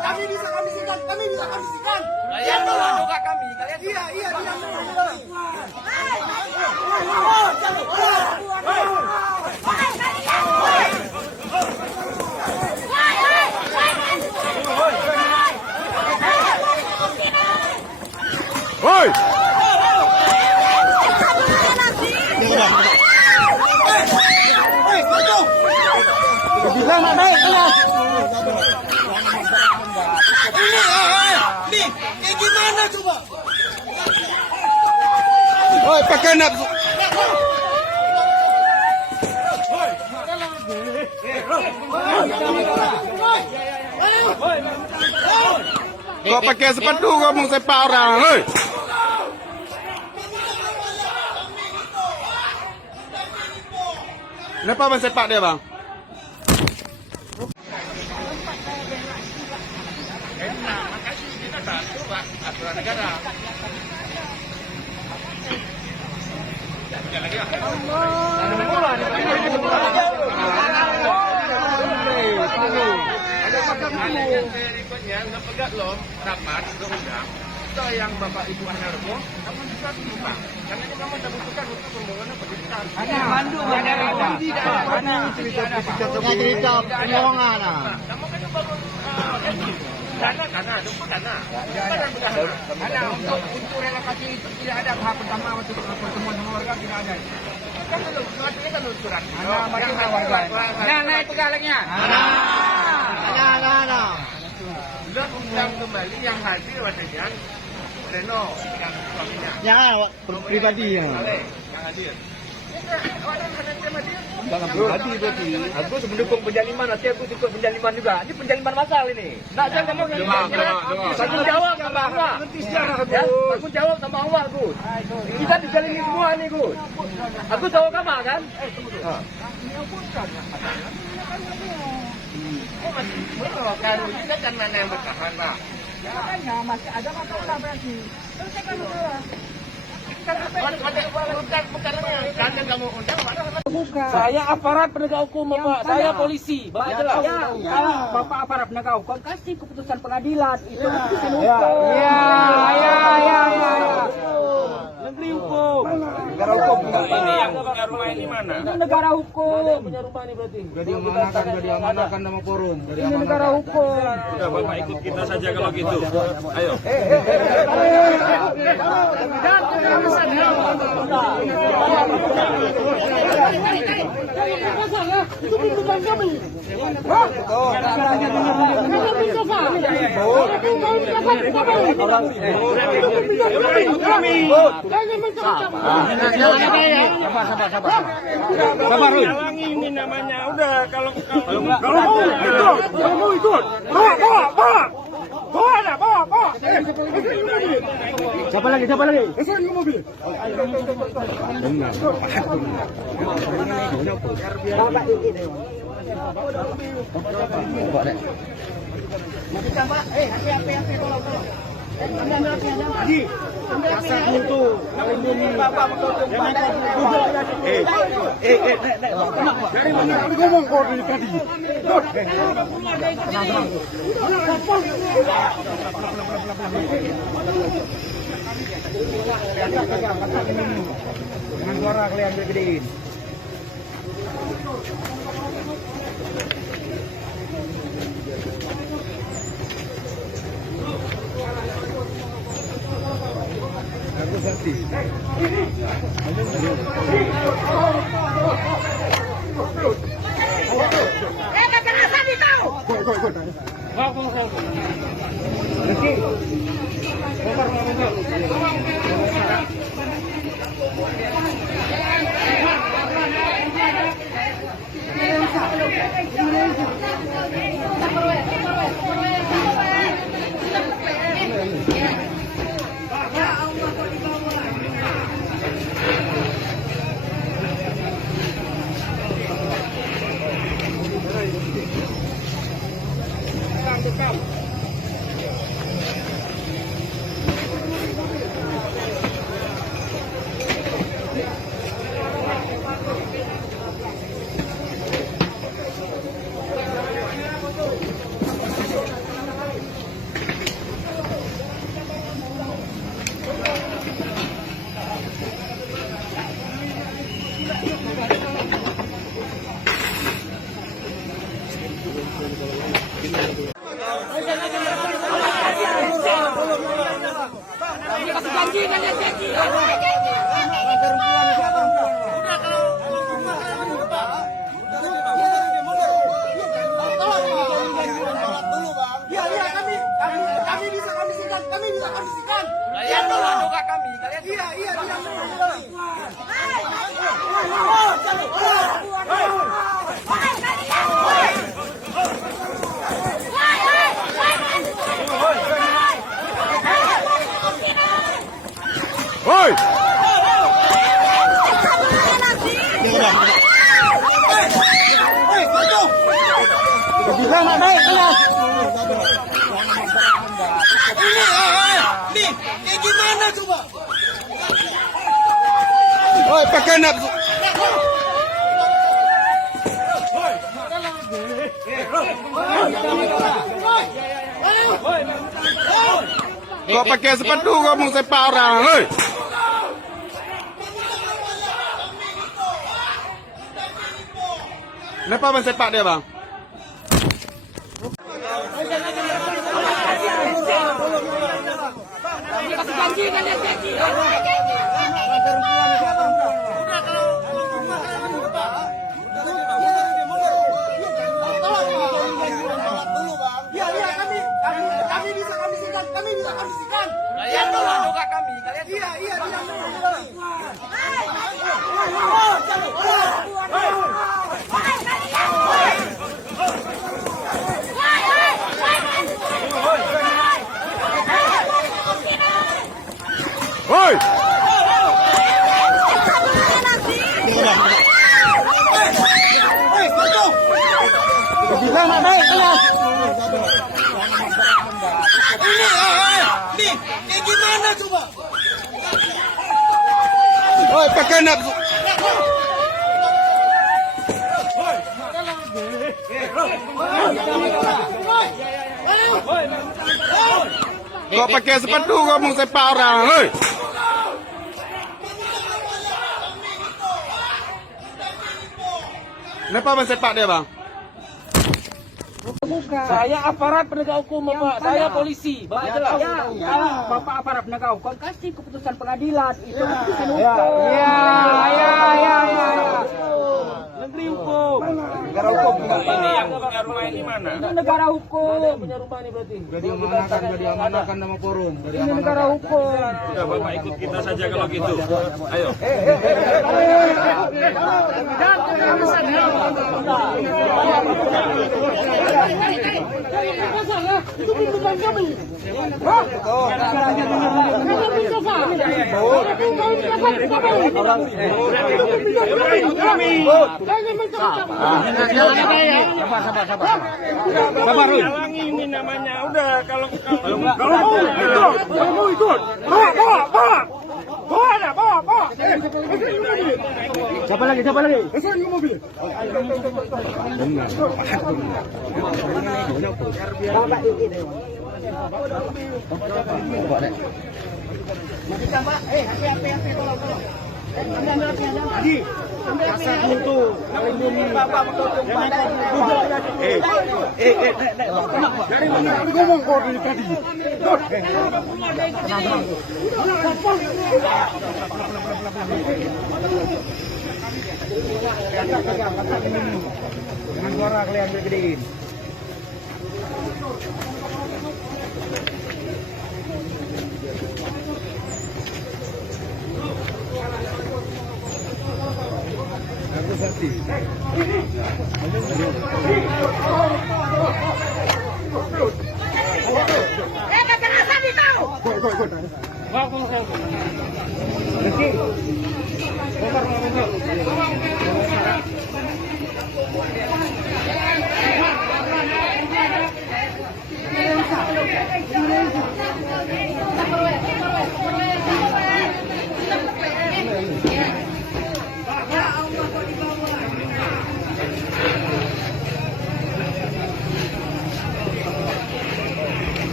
Kami bisa kami sikat. Kalian juga kami. Iya, diam dulu. Woi! Bilang nak naik kelas. Nih, gimana coba? Woi, pakai nak. Kau pakai sepatu kamu sepak orang, hei. Kenapa abang sepak dia, bang? Makanya kita bantu, Pak, aturan negara. Berikutnya udah pegat loh rapat undang-undang. Itu yang Bapak Ibu Anarko, kamu bisa tumpang. Karena ini kamu sudah butuhkan untuk pembangunan pendidikan. Mana cerita penyolongan. Kamu kan bangun dana, jemput dana. Ada untuk relokasi itu tidak ada tahap pertama waktu pertemuan sama warga tidak ada. Kan dulu, ini kan surat. Nah, itu galaknya. Sudah undang kembali yang hadir wadahnya Reno yang suaminya. Yang pribadi yang hadir. Dalam pribadi berarti. Aku mendukung penjaliman, nanti aku ikut penjaliman juga. Ini penjaliman massal ini. Nak jangan ngomong ini. Tanggung jawab sama Allah. Ya, tanggung jawab sama Allah, Gus. Kita dijalimi semua nih, Gus. Aku tahu kamu kan? Oh, masih kan kita kan mana yang bertahan, Pak? Makanya masih ada masalah berarti. Terus saya kan Karena kamu undang, Saya aparat penegak hukum, Bapak. Saya polisi. Bapak jelas. Kalau Bapak aparat penegak hukum kasih keputusan pengadilan. Itu keputusan hukum. Ya. Negeri hukum. negara hukum. Ini yang punya rumah ini mana? Ini negara hukum. Punya rumah ini berarti. Jadi diamanahkan nama forum. Ini negara hukum. Ya, Bapak ikut kita saja kalau gitu. Ayo. Itu tuntutan kami. Sabar, ini namanya udah kalau mau ikut, bawa. Siapa lagi? Ini mobil. Kasar itu. Dari mana ngomong kau dari tadi? Dengan suara kalian gedein. Aku sakti. Iya, iya, kami bisa kondisikan, kami bisa kondisikan. Kalian tolak juga kami. Kalian Iya, iya, diam dulu. Woi. Nih, kayak gimana coba? Woi, pakai nak. Kau pakai sepatu kamu sepak orang, hei. Kenapa bang sepak dia bang? Iya, iya, kami bisa kondisikan, kami bisa kondisikan. Kalian tolak juga kami. Kalian Iya, iya, diam dulu. Woi. Nih, kayak gimana coba? Woi, pakai nak. Kau pakai sepatu kamu sepak orang, hei. Kenapa bang sepak dia bang? Saya aparat penegak hukum, Bapak. Saya polisi. Bapak jelas. Kalau Bapak aparat penegak hukum, kasih keputusan pengadilan. Itu keputusan hukum. Negeri hukum. Negara hukum. Ini yang punya rumah ini mana? Itu negara hukum. Punya rumah ini berarti. Diamanahkan nama forum. Ini negara hukum. Sudah Bapak ikut kita saja kalau gitu. Ayo. Itu pintukan kami. Ini namanya udah kalau Mau ikut. Bawa. Siapa lagi? Masuk ke mobil. Dari mana aku ngomong kau dari tadi? Dengan suara kalian gedein. Aku sakti.